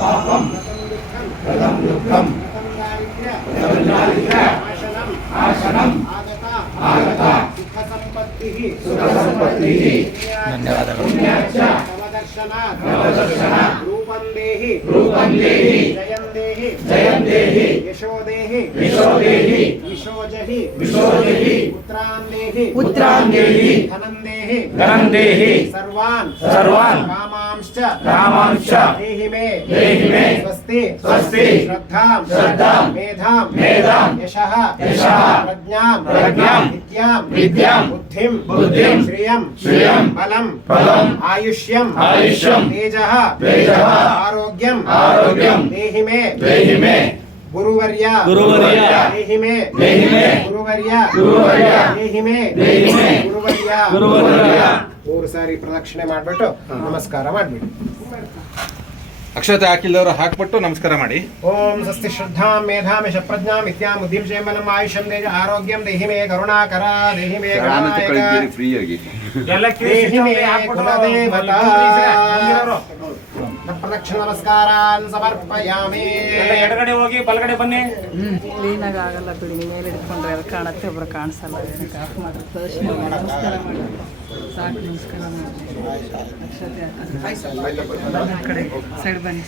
பாப்பம் பிரதம் துக்கம் ஆசனம் ஆகதா சுகசம்பத்தி தன்யவாதம் ரூபம் தேஹி ரூபம் தேஹி ஜயம் தேஹி ஜயம் தேஹி யசோ தேஹி யசோ தேஹி விசோஜஹி விசோஜஹி புத்ரான் தேஹி पुत्राङ्गेहि धनं देहि सर्वान् सर्वान् कामांश्च कामांश्च देहि मे देहि मे स्वस्ति स्वस्ति श्रद्धां श्रद्धां मेधां मेधां यशः यशः प्रज्ञां प्रज्ञां विद्यां विद्यां बुद्धिं बुद्धिं श्रियं श्रियं बलं आयुष्यं आयुष्यं तेजः तेजः आरोग्यं आरोग्यं देहि मे देहि मे गुरुवर्य गुरुवर्य देहि मे देहि मे गुरुवर्य गुरुवर्ಯ ದೇಹಿ ಮೇ ದೇಹಿ ಮೇ ಗುರುವರ್ಯ ಗುರುವರ್ಯ ಮೂರು ಸಾರಿ ಪ್ರದಕ್ಷಿಣೆ ಮಾಡಿಬಿಟ್ಟು ನಮಸ್ಕಾರ ಮಾಡಿಬಿಡಿ ಅಕ್ಷತೆ ಹಾಕಿಲ್ಲವರು ಹಾಕ್ಬಿಟ್ಟು ನಮಸ್ಕಾರ ಮಾಡಿ ಓಂ ಸ್ವಸ್ತಿ ಶ್ರದ್ಧಾಂ ಮೇಧಾಮಿ ಶಪ್ರಜ್ಞಾಂ ಇತ್ಯಾಂ ಬುದ್ಧಿಂ ಶೇಮಲಂ ಆಯುಷಂ ದೇಜ ಆರೋಗ್ಯಂ ದೇಹಿ ಮೇ ಕರುಣಾಕರ ದೇಹಿ ಮೇ ಗಣಾಯಕ ಫ್ರೀ ಆಗಿ ಎಲ್ಲ ದೇಹಿ ಮೇ ಕುಲದೇವತಾ ಪ್ರದಕ್ಷಿಣ ನಮಸ್ಕಾರ ಸಮರ್ಪಯಾಮಿ. ಎಡಗಡೆ ಹೋಗಿ ಬಲಗಡೆ ಬನ್ನಿ. ಕ್ಲೀನಾಗ ಆಗಲ್ಲ ಬಿಡಿ ಮೇಲೆ ಹಿಡ್ಕೊಂಡ್ರೆ ಅದು ಕಾಣುತ್ತೆ ಒಬ್ರು ಕಾಣಿಸಲ್ಲ. ಆಫ್ ಮಾಡಿ ಪ್ರದರ್ಶನ ಮಾಡಿ ನಮಸ್ಕಾರ ಮಾಡಿ. ಸಾಕು ನಮಸ್ಕಾರ ಮಾಡಿ. ಅಕ್ಷತೆ ಕಡೆ ಸೈಡ್ ಬನ್ನಿ.